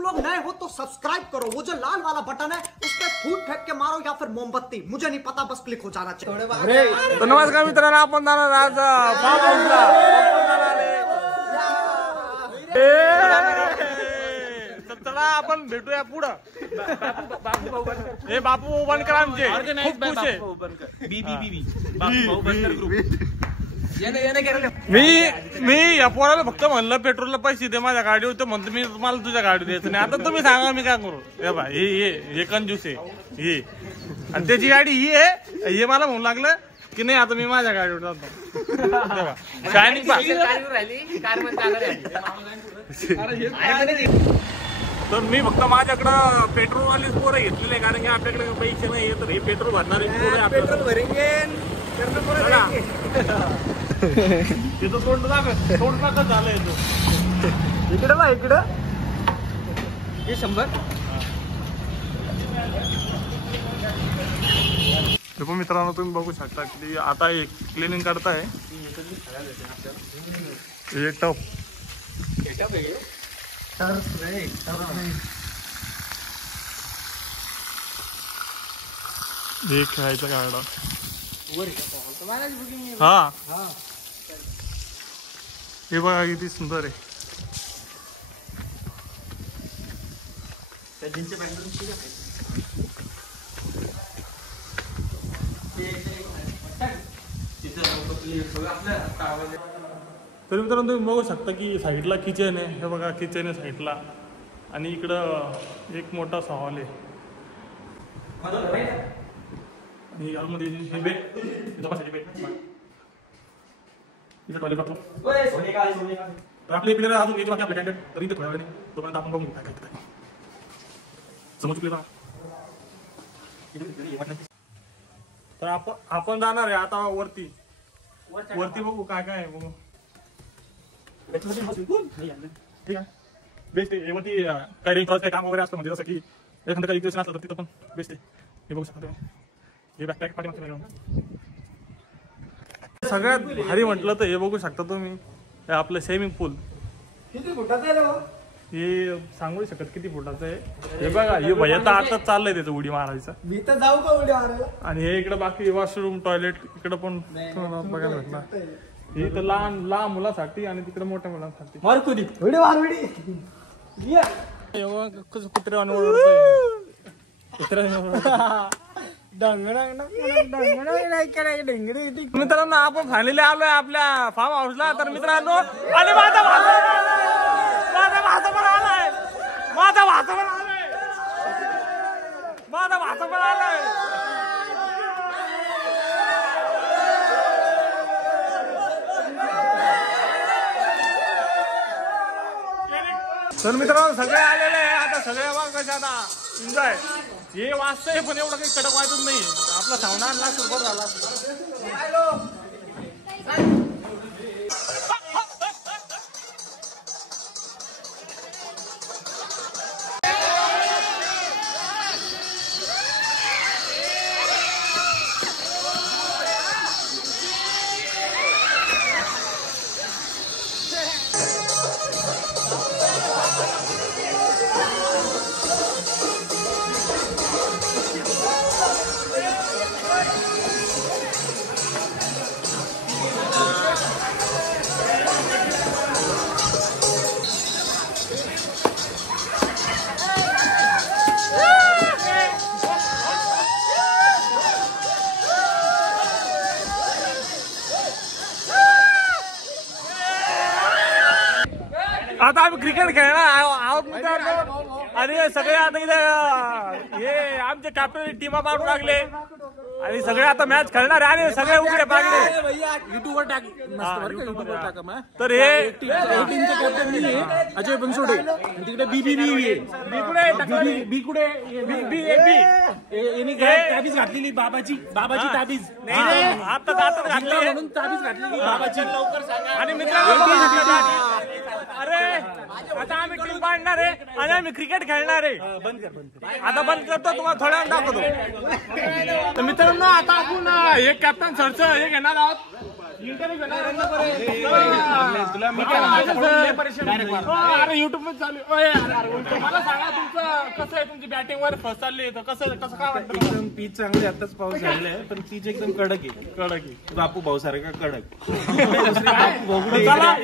तुम लोग नए हो तो सब्सक्राइब करो, वो जो लाल वाला बटन है उस पर फूट फेंक के मारो या फिर मोमबत्ती, मुझे नहीं पता, बस क्लिक हो जाना चाहिए। तो नमस्कार मित्रांनो, आपण जाणार आज फार्म हाऊसला आपण भेटूया पुढं। हे बापू बनकर आमचे खूप खुश आहे। मी या पोराला फक्त म्हणलं पेट्रोलला पैसे दे माझ्या गाडीवर, तर म्हणतो मी मला तुझ्या गाडी द्यायचं नाही। आता तुम्ही सांगा मी काय करू? हे बा हे कंजूस आहे हे, आणि त्याची गाडी ही आहे, हे मला म्हणू लागलं की नाही आता मी माझ्या गाडीवर जातो। शायनिंग तर मी फक्त माझ्याकडं पेट्रोल वालीच पोरं घेतलेले, कारण की आपल्याकडे पैसे नाही, तर हे पेट्रोल भरणारे पेट्रोल भरेंगे तिथं तोंड टाकत झालंय इकडं ना इकडं हे 100 देखो मित्रांनो, तुम्ही बघू शकता की आता एक क्लिनिंग करताय हे टप हे खेळायचं गाडा हा, हे बघा किती सुंदर आहे। तर मित्रांनो तुम्ही बघू शकता की साईडला किचन आहे, हे बघा किचन आहे साईडला, आणि इकडं एक मोठा हॉल आहे, आणि यामध्ये हे बेड इथं टॉयलेट वापरू। तर आपले प्लेअर अजून येतो आपल्या कॅन्डिडेट, तरी इथे थोड्या वेळाने तोपर्यंत आपण बघू काय काय समोर प्लेअर। तर आपण जाणार आहे आता वरती बघू काय काय आहे बघू। ठीक आहे, बेस्ट आहे वरती, काही काय काम वगैरे असतं, म्हणजे जसं की एखादं काही दिवस असलं तर तिथं पण बेस्ट आहे। हे बघू शकता हे बॅकपॅक पाठी सगळ्यात भारी म्हटलं तर हे बघू शकता तुम्ही, हे आपलं स्विमिंग पूल किती फुटाचं आहे? हे सांगू शकत किती फुटाचं आहे? हे बघा, हे भैया तर आताच चाललंय त्याचं उडी मारायचं। मी तर जाऊ का उडी मारायला? आणि हे इकडे बाकी वॉशरूम टॉयलेट इकडे पण बघायला भेटणार। हे तर लहान मुलासाठी आणि तिकडे मोठ्या मुलांसाठी। मारकुडी उडी मार उडी कुत्र्या मित्रांनो, आपण फायनली आलोय आपल्या फार्म हाऊसला। तर मित्रांनो, आणि माझा भाचा पण आलाय, तर मित्रांनो सगळे आलेले आहे आता, सगळे कसे आता एन्जॉय। हे वाजतंय पण एवढं काही कडक वाजत नाही, आपला सावना आणला सुरुवात झाला। आता आम्ही क्रिकेट खेळणार आहोत मित्रांनो, आणि सगळे आता इथे हे आमचे कॅप्टन टीमा पाडू लागले, आणि सगळे आता मॅच खेळणार आहे, आणि सगळे उघडे पाडले युट्यूबवर टाक। तर हे टीमचे कॅप्टन मी आहे, अजय बनसोडे, तिकडे यांनी ताबीज घातलेली बाबाची ताबीज आता घातली म्हणून ताबीज घातलेली बाबाची। लवकर सांगा। आणि मित्रांनो, अरे आता आम्ही टीम पाडणार आहे आणि आम्ही क्रिकेट खेळणार आहे। आता बंद करतो, तुम्हाला थोड्या वेळ दाखवतो। तर मित्रांनो, आता आपण एक कॅप्टन सरचं हे घेणार आहोत, इंटरव्ह्यू घेणार। अरे युट्यूब मध्ये चालू, मला सांगा कसं आहे तुमची बॅटिंग वर फर्स्ट चालली आहे, तर कसं कसं काय वाटतं? एकदम पीच चांगली, आताच पाऊस झालेला आहे, पण पीच एकदम कडक आहे. कडक आहे. बापू भाऊ सारखा कडक. चला,